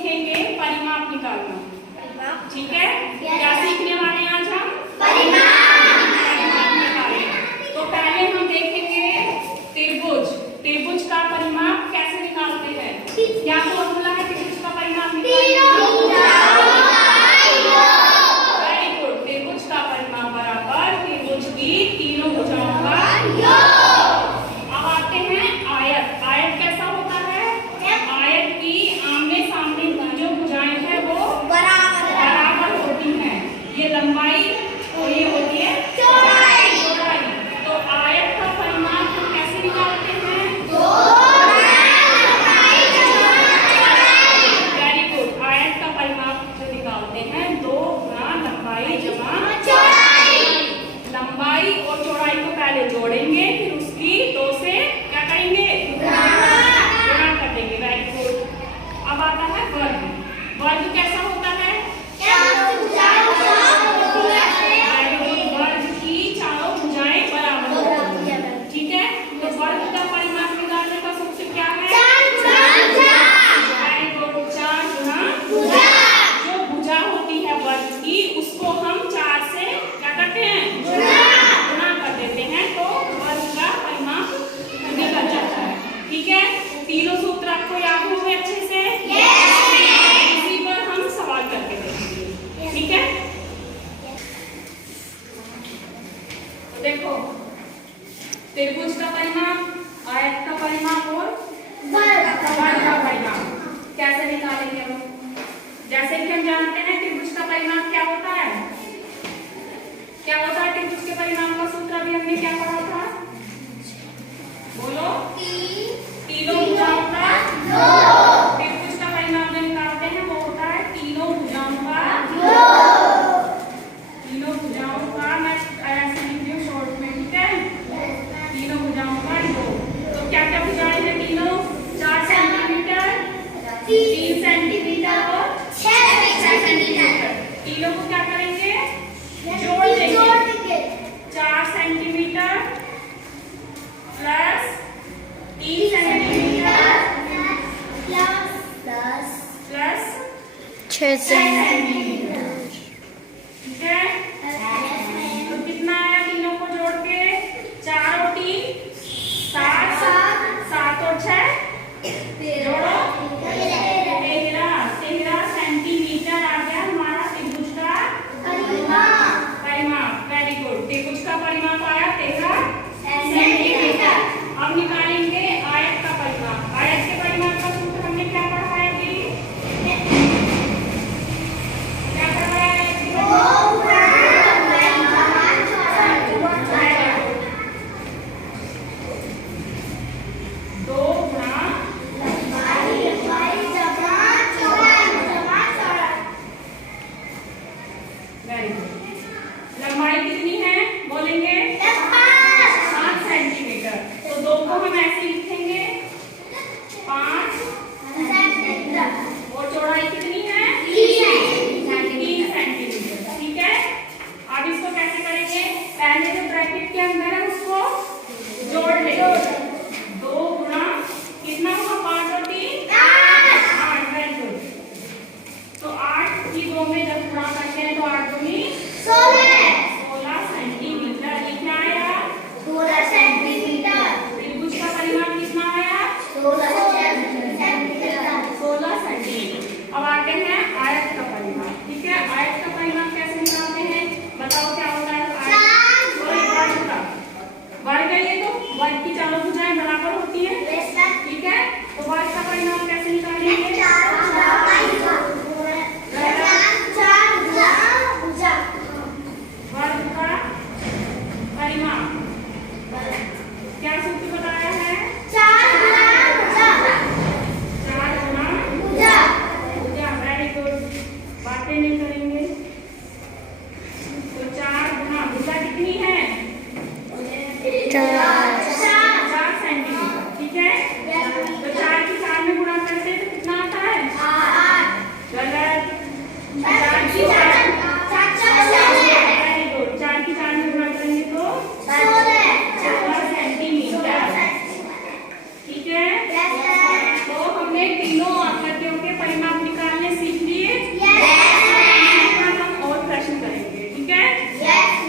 सीखेंगे परिमाप निकालना। ठीक है, क्या सीखने वाले हैं आज हम? परिमाप निकालना। तो पहले हम देखेंगे त्रिभुज। त्रिभुज का परिमाप कैसे निकालते हैं? क्या फॉर्मूला है त्रिभुज का परिमाप निकालने का? Very good. त्रिभुज का परिमाप बराबर त्रिभुज की तीनों भुजाओं का योग। अब आते हैं आयत। आयत कैसा होता है? आयत की आमने सामने की जो भुजाएं हैं वो बराबर होती हैं। ये लंबाई और ये होती है चौड़ाई। तो आयत का परिमाप हम कैसे निकालते हैं? Very good. आयत का परिमाप जो निकालते हैं 2 गुना लंबाई जमा चौड़ाई। लंबाई और चौड़ाई को पहले जोड़ेंगे, फिर उसकी 2 से क्या करेंगे? गुणा कर देंगे। Very good. अब आता है वर्ग। वर्ग कैसा होता है? वर्ग की चारों भुजाएं बराबर होती हैं। ठीक है, तो वर्ग का परिमाप निकालने का सूत्र क्या है? Very good. 4 गुना भुजा। जो भुजा होती है वर्ग की उसको हम 4 से क्या करते हैं? गुणा कर देते हैं, तो वर्ग का परिमाप निकल जाता है। ठीक है, तीनों सूत्र आपको याद हो गए अच्छे से? इसी पर हम सवाल करके देखेंगे। ठीक है, तो देखो त्रिभुज का परिमाप, आयत का परिमाप और वर्ग का परिमाप कैसे निकालेंगे हम? जैसे कि हम जानते हैं त्रिभुज का परिमाप क्या होता है? क्या होता है त्रिभुज के परिमाप का सूत्र? अभी हमने क्या पढ़ा था? बोलो। तीनों भुजाओं का योग। त्रिभुज का परिमाप जो निकालते हैं वो होता है तीनों भुजाओं का योग। तीनों भुजाओं का मैं ऐसे लिख रही हूँ शॉर्ट में। ठीक है, तीनों भुजाओं का योग। तो क्या क्या भुजाएं हैं तीनों? 4 सेंटीमीटर, 3 सेंटीमीटर और 6 सेंटीमीटर। तीनों को क्या करेंगे? जोड़ देंगे। 4 centimetre plus 3 centimetre plus 6 centimetre. ठीक है, तो कितना आया तीनों को जोड़ के? 4 और 3 7, 7 और 6 जोड़ो 13 सेंटीमीटर आ गया हमारा त्रिभुज का परिमाप। Very good. त्रिभुज का परिमाप आया 13 सेंटीमीटर। अब निकालेंगे आयत का परिमाप। आयत के परिमाप का सूत्र हमने क्या पढ़ा है अभी? क्या पढ़ा है? 2 गुना वेरी गुड। लंबाई कितनी है बोलेंगे? 5 सेंटीमीटर। तो 2 को हम ऐसे लिखेंगे 5 सेंटीमीटर। और चौड़ाई कितनी है? 3 सेंटीमीटर। ठीक है, अब इसको कैसे करेंगे? पहले जो ब्रैकेट के अंदर है उसको जोड़ लेंगे। 2 गुना कितना होगा? 5 और 3 8। Very good. तो 8 की 2 में जब गुणा करते हैं तो 8 दूनी 16 सेंटीमीटर। ये क्या आया? 16 सेंटीमीटर। त्रिभुज का परिमाप कितना आया? 16 सेंटीमीटर। अब आते हैं आयत का परिमाप। ठीक है, आयत का परिमाप कैसे निकालते हैं? बताओ क्या होता है? वर्ग का। वर्ग है ये, तो वर्ग की चारों भुजाएं बराबर होती है। ठीक है, तो वर्ग का परिमाप कैसे निकालेंगे? वर्ग का परिमाप क्या सूत्र बताया है? 4 गुना भुजा। Very good. बातें नहीं